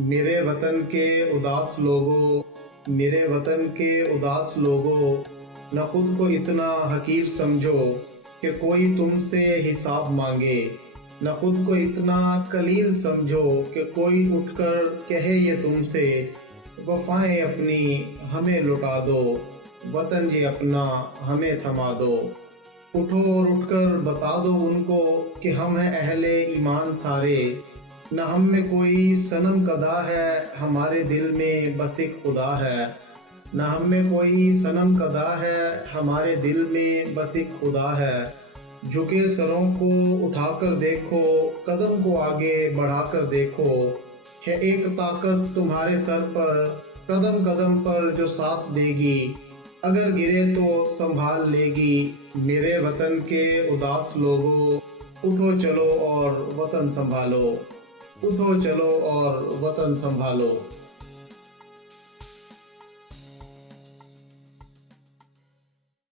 मेरे वतन के उदास लोगों, मेरे वतन के उदास लोगों, न खुद को इतना हकीर समझो कि कोई तुमसे हिसाब मांगे। न खुद को इतना कलील समझो कि कोई उठकर कहे ये तुमसे, वफ़ाएं अपनी हमें लुटा दो, वतन ये अपना हमें थमा दो। उठो और उठकर बता दो उनको कि हम हैं अहले ईमान सारे। न हम में कोई सनम कदा है, हमारे दिल में बस एक खुदा है। न हम में कोई सनम कदा है, हमारे दिल में बस एक खुदा है। झुके सरों को उठाकर देखो, कदम को आगे बढ़ाकर देखो। है एक ताकत तुम्हारे सर पर, कदम कदम पर जो साथ देगी। अगर गिरे तो संभाल लेगी। मेरे वतन के उदास लोगों, उठो चलो और वतन संभालो। उठो चलो और वतन संभालो।